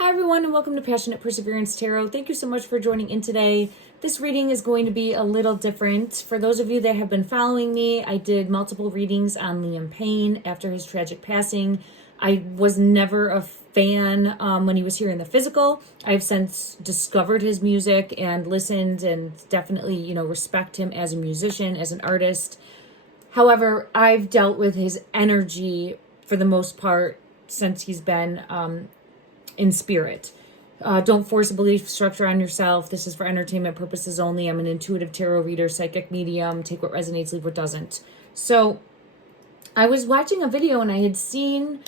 Hi everyone and welcome to Passionate Perseverance Tarot. Thank you so much for joining in today. This reading is going to be a little different. For those of you that have been following me, I did multiple readings on Payne after his tragic passing. I was never a fan when he was here in the physical. I've since discovered his music and listened and definitely, respect him as a musician, as an artist. However, I've dealt with his energy for the most part since he's been in spirit. Don't force a belief structure on yourself. This is for entertainment purposes only. I'm an intuitive tarot reader, psychic medium. Take what resonates, leave what doesn't. So I was watching a video and I had seen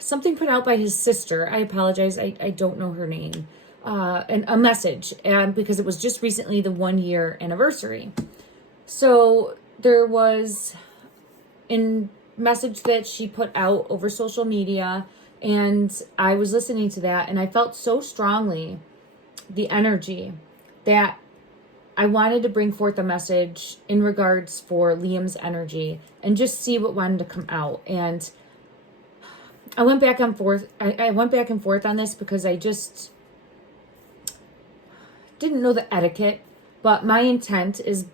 something put out by his sister. I apologize. I don't know her name. And a message because it was just recently the 1-year anniversary. So there was a message that she put out over social media. And I was listening to that and I felt so strongly the energy that I wanted to bring forth a message in regards for Liam's energy and just see what wanted to come out. And I went back and forth. I went back and forth on this because I just didn't know the etiquette, but my intent is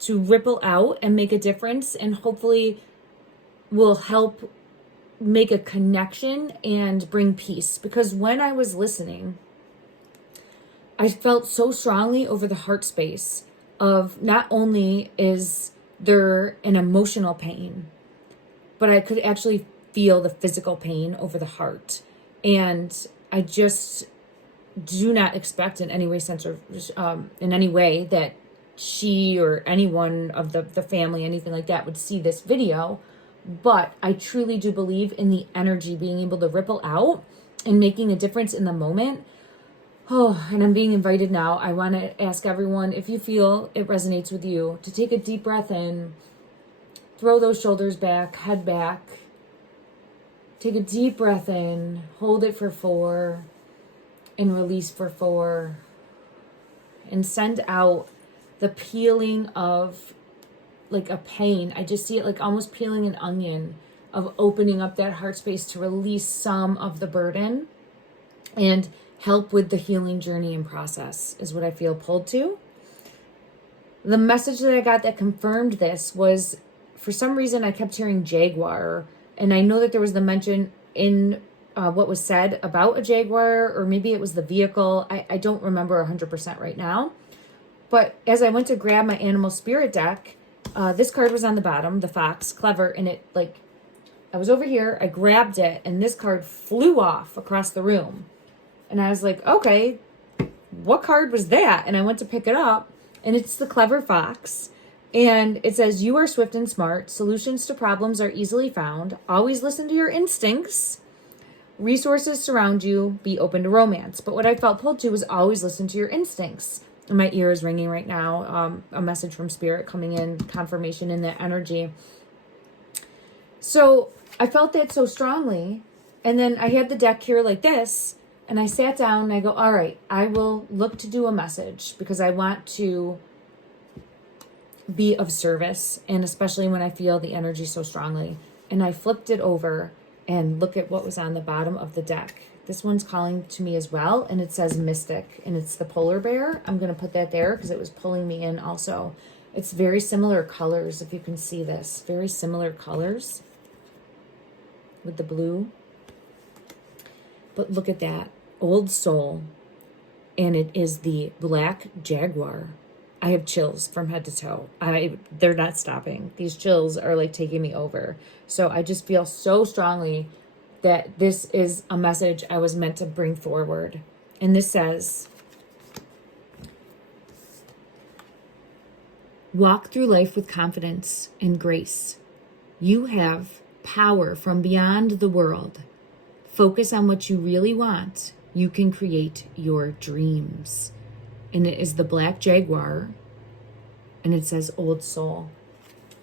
to ripple out and make a difference and hopefully will help make a connection and bring peace. Because when I was listening, I felt so strongly over the heart space of not only is there an emotional pain, but I could actually feel the physical pain over the heart. And I just do not expect in any way, sense, or in any way that she or anyone of the family, anything like that, would see this video. But I truly do believe in the energy being able to ripple out and making a difference in the moment. Oh, and I'm being invited now. I want to ask everyone, if you feel it resonates with you, to take a deep breath in, throw those shoulders back, head back. Take a deep breath in, hold it for 4, and release for 4. And send out the peeling of like a pain. I just see it like almost peeling an onion, of opening up that heart space to release some of the burden and help with the healing journey and process is what I feel pulled to. The message that I got that confirmed this was, for some reason I kept hearing jaguar, and I know that there was the mention in what was said about a jaguar, or maybe it was the vehicle. I don't remember 100% right now. But as I went to grab my animal spirit deck, this card was on the bottom, the fox, clever, and it, like, I was over here, I grabbed it, and this card flew off across the room. And I was like, okay, what card was that? And I went to pick it up, and it's the clever fox. And it says, you are swift and smart. Solutions to problems are easily found. Always listen to your instincts. Resources surround you. Be open to romance. But what I felt pulled to was always listen to your instincts. And my ear is ringing right now. A message from spirit coming in, confirmation in that energy. So I felt that so strongly. And then I had the deck here like this. And I sat down and I go, all right, I will look to do a message because I want to be of service. And especially when I feel the energy so strongly. And I flipped it over and look at what was on the bottom of the deck. This one's calling to me as well, and it says Mystic, and it's the polar bear. I'm going to put that there because it was pulling me in also. It's very similar colors, if you can see this. Very similar colors with the blue. But look at that. Old soul, and it is the black jaguar. I have chills from head to toe. They're not stopping. These chills are like taking me over. So I just feel so strongly that this is a message I was meant to bring forward. And this says, walk through life with confidence and grace. You have power from beyond the world. Focus on what you really want. You can create your dreams. And it is the black jaguar. And it says old soul.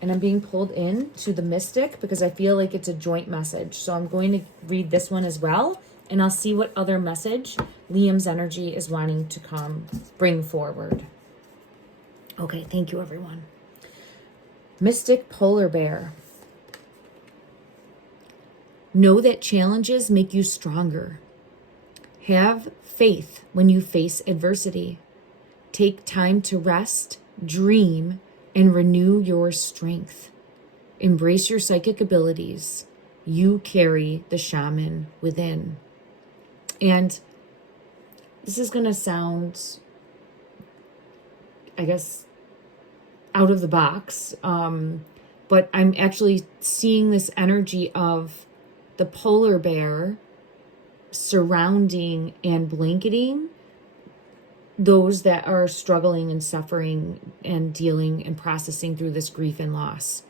And I'm being pulled in to the Mystic because I feel like it's a joint message. So I'm going to read this one as well. And I'll see what other message Liam's energy is wanting to bring forward. Okay, thank you, everyone. Mystic polar bear. Know that challenges make you stronger. Have faith when you face adversity. Take time to rest, dream, and renew your strength. Embrace your psychic abilities. You carry the shaman within. And this is going to sound, I guess, out of the box, but I'm actually seeing this energy of the polar bear surrounding and blanketing those that are struggling and suffering and dealing and processing through this grief and loss.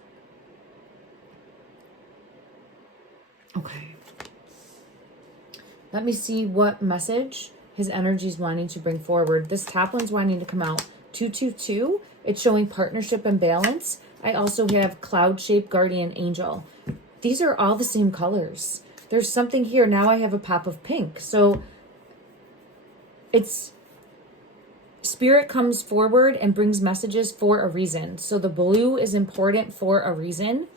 Okay. Let me see what message his energy is wanting to bring forward. This top one's wanting to come out 222. It's showing partnership and balance. I also have cloud-shaped guardian angel. These are all the same colors. There's something here. Now I have a pop of pink. So it's spirit comes forward and brings messages for a reason. So the blue is important for a reason.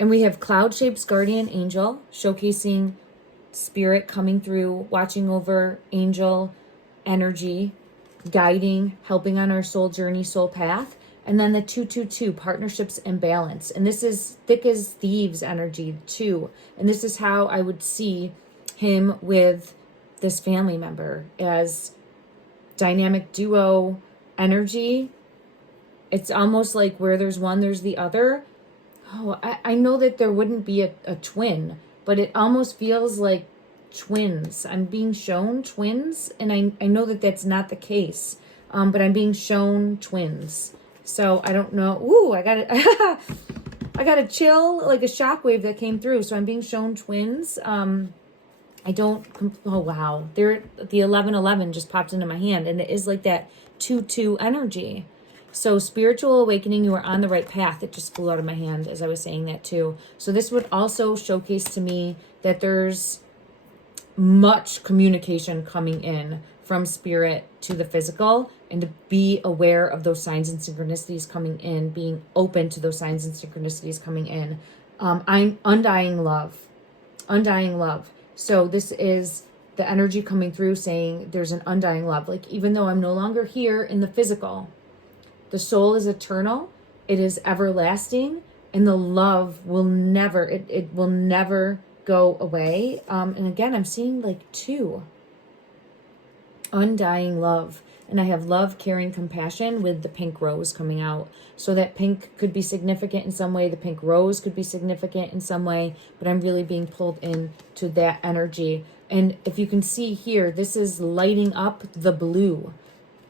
And we have cloud-shaped guardian angel showcasing spirit coming through, watching over angel energy, guiding, helping on our soul journey, soul path. And then the 222, partnerships and balance. And this is thick as thieves energy too. And this is how I would see him with this family member as dynamic duo energy. It's almost like where there's one, there's the other. Oh, I know that there wouldn't be a twin, but it almost feels like twins. I'm being shown twins, and I know that that's not the case, but I'm being shown twins. So I don't know. Ooh, I got it. I got a chill, like a shockwave that came through. So I'm being shown twins. I don't. Oh wow, the 1111 just popped into my hand, and it is like that 2-2 energy. So spiritual awakening, you are on the right path. It just flew out of my hand as I was saying that too. So this would also showcase to me that there's much communication coming in from spirit to the physical, and to be aware of those signs and synchronicities coming in, being open to those signs and synchronicities coming in. I'm undying love. So this is the energy coming through saying there's an undying love. Like, even though I'm no longer here in the physical, the soul is eternal, it is everlasting, and the love will never, it will never go away. And again, I'm seeing like 2. Undying love. And I have love, caring, compassion with the pink rose coming out. So that pink could be significant in some way. The pink rose could be significant in some way. But I'm really being pulled into that energy. And if you can see here, this is lighting up the blue.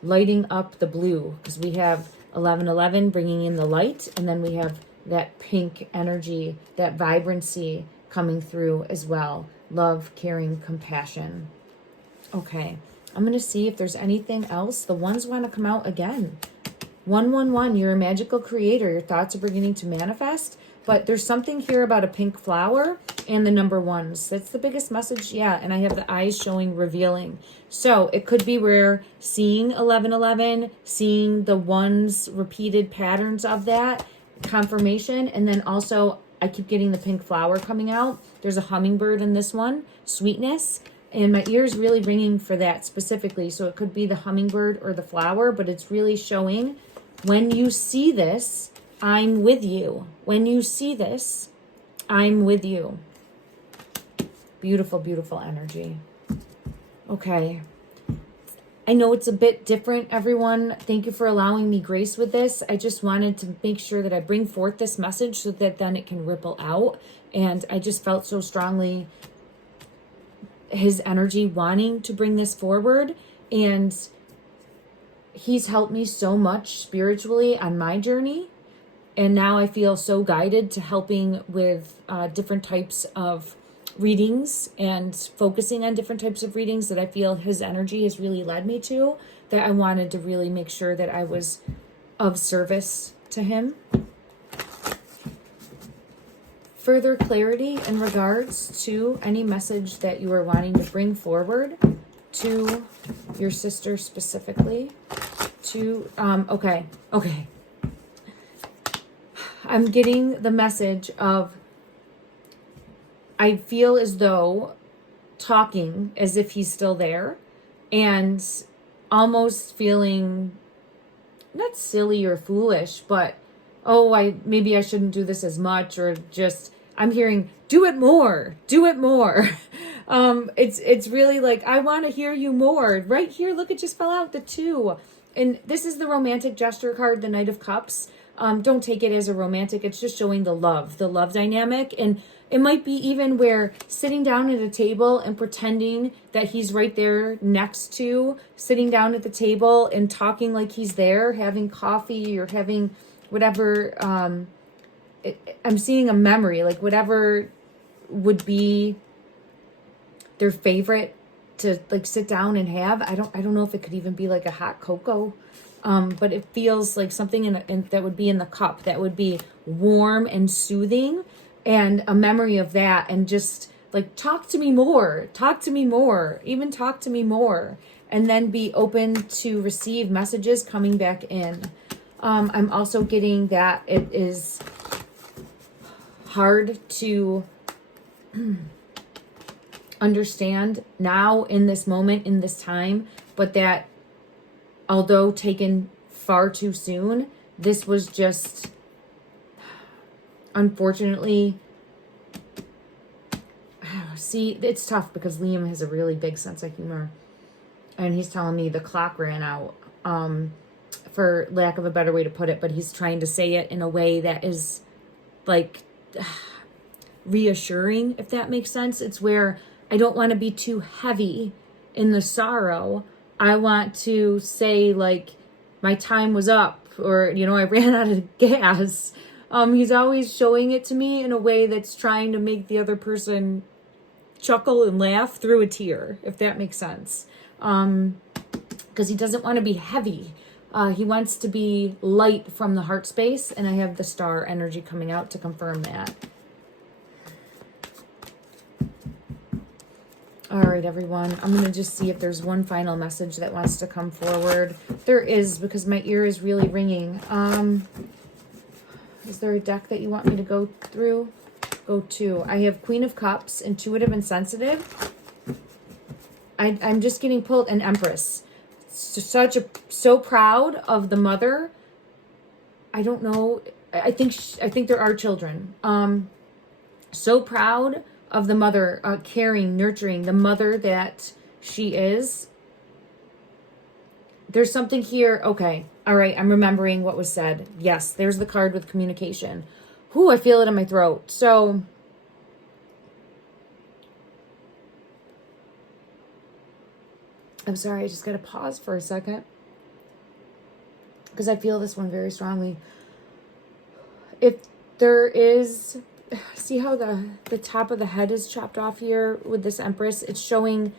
Lighting up the blue. Because we have 1111 bringing in the light. And then we have that pink energy, that vibrancy coming through as well. Love, caring, compassion. Okay. I'm going to see if there's anything else. The ones want to come out again. 111, you're a magical creator. Your thoughts are beginning to manifest. But there's something here about a pink flower and the number 1s. That's the biggest message. Yeah, and I have the eyes showing revealing. So it could be we're seeing 1111, seeing the 1s repeated patterns of that confirmation. And then also I keep getting the pink flower coming out. There's a hummingbird in this one. Sweetness. And my ear's really ringing for that specifically. So it could be the hummingbird or the flower, but it's really showing when you see this, I'm with you. When you see this, I'm with you. Beautiful, beautiful energy. Okay. I know it's a bit different, everyone. Thank you for allowing me grace with this. I just wanted to make sure that I bring forth this message so that then it can ripple out. And I just felt so strongly his energy wanting to bring this forward, and he's helped me so much spiritually on my journey, and now I feel so guided to helping with different types of readings and focusing on different types of readings that I feel his energy has really led me to, that I wanted to really make sure that I was of service to him. Further clarity in regards to any message that you are wanting to bring forward to your sister specifically. Okay. I'm getting the message of, I feel as though talking as if he's still there, and almost feeling not silly or foolish, but maybe I shouldn't do this as much, or just I'm hearing do it more. It's really like, I want to hear you more. Right here, look, it just fell out, the 2. And this is the romantic gesture card, the Knight of Cups. Don't take it as a romantic. It's just showing the love dynamic. And it might be even where sitting down at a table and pretending that he's right there next to, sitting down at the table and talking like he's there, having coffee or having whatever. I'm seeing a memory, like whatever would be their favorite to like sit down and have. I don't know if it could even be like a hot cocoa. But it feels like something that would be in the cup that would be warm and soothing, and a memory of that, and just like, talk to me more, even talk to me more, and then be open to receive messages coming back in. I'm also getting that it is hard to understand now in this moment, in this time, but that although taken far too soon, this was just, unfortunately, see, it's tough because Liam has a really big sense of humor, and he's telling me the clock ran out, for lack of a better way to put it, but he's trying to say it in a way that is like reassuring, if that makes sense. It's where I don't want to be too heavy in the sorrow. I want to say, like, my time was up, or, I ran out of gas. He's always showing it to me in a way that's trying to make the other person chuckle and laugh through a tear, if that makes sense. Because he doesn't want to be heavy. He wants to be light from the heart space, and I have the star energy coming out to confirm that. All right, everyone. I'm going to just see if there's one final message that wants to come forward. There is, because my ear is really ringing. Is there a deck that you want me to go through? Go to. I have Queen of Cups, Intuitive and Sensitive. I'm just getting pulled, an Empress. So proud of the mother. I don't know. I think there are children. So proud of the mother, caring, nurturing, the mother that she is. There's something here. Okay. All right. I'm remembering what was said. Yes. There's the card with communication. Whew, I feel it in my throat. So I'm sorry. I just got to pause for a second, because I feel this one very strongly. If there is, see how the top of the head is chopped off here with this Empress? It's showing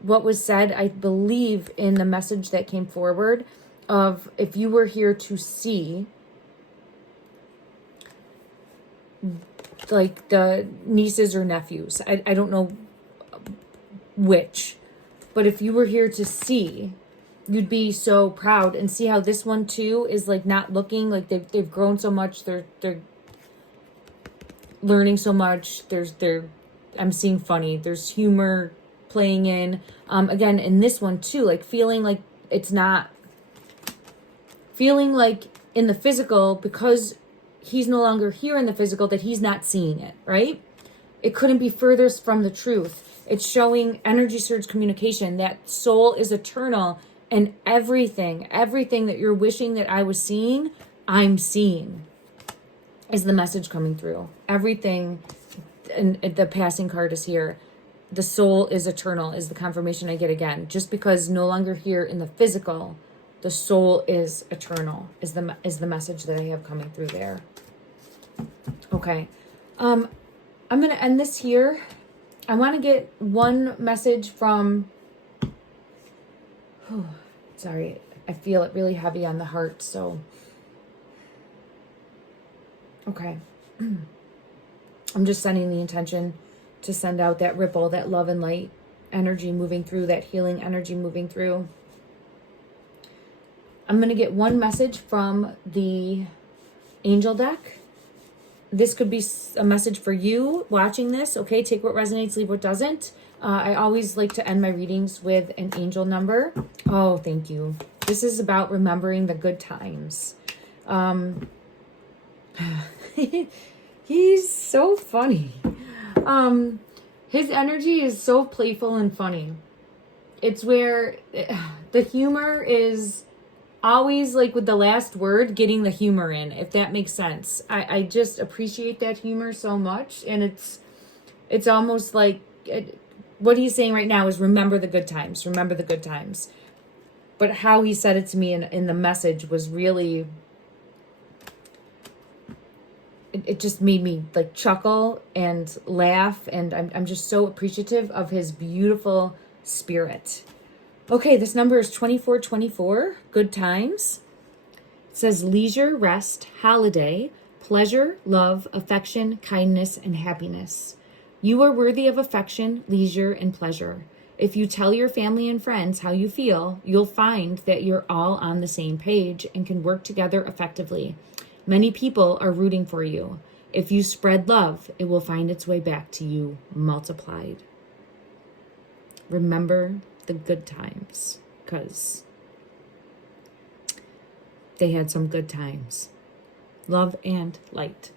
what was said, I believe, in the message that came forward of, if you were here to see, like, the nieces or nephews. I don't know which, but if you were here to see, you'd be so proud. And see how this one too is like not looking like they've grown so much. They're learning so much. I'm seeing funny. There's humor playing in. Again, in this one too, like feeling like it's not, feeling like in the physical, because he's no longer here in the physical, that he's not seeing it, right? It couldn't be furthest from the truth. It's showing energy surge communication, that soul is eternal, and everything that you're wishing that I was seeing, I'm seeing, is the message coming through. Everything, and the passing card is here. The soul is eternal is the confirmation I get again. Just because no longer here in the physical, the soul is eternal is the message that I have coming through there. Okay. I'm going to end this here. I want to get one message from, sorry, I feel it really heavy on the heart. So, okay. I'm just sending the intention to send out that ripple, that love and light energy moving through, that healing energy moving through. I'm going to get one message from the angel deck. this could be a message for you watching this. Okay, take what resonates, leave what doesn't. I always like to end my readings with an angel number. Oh, thank you. This is about remembering the good times. He's so funny. His energy is so playful and funny. It's where the humor is always like with the last word, getting the humor in, if that makes sense. I just appreciate that humor so much. And it's almost like what he's saying right now is remember the good times, remember the good times. But how he said it to me in the message was really, it just made me like chuckle and laugh. And I'm just so appreciative of his beautiful spirit. Okay, this number is 2424, good times. It says leisure, rest, holiday, pleasure, love, affection, kindness, and happiness. You are worthy of affection, leisure, and pleasure. If you tell your family and friends how you feel, you'll find that you're all on the same page and can work together effectively. Many people are rooting for you. If you spread love, it will find its way back to you multiplied. Remember the good times, because they had some good times. Love and light.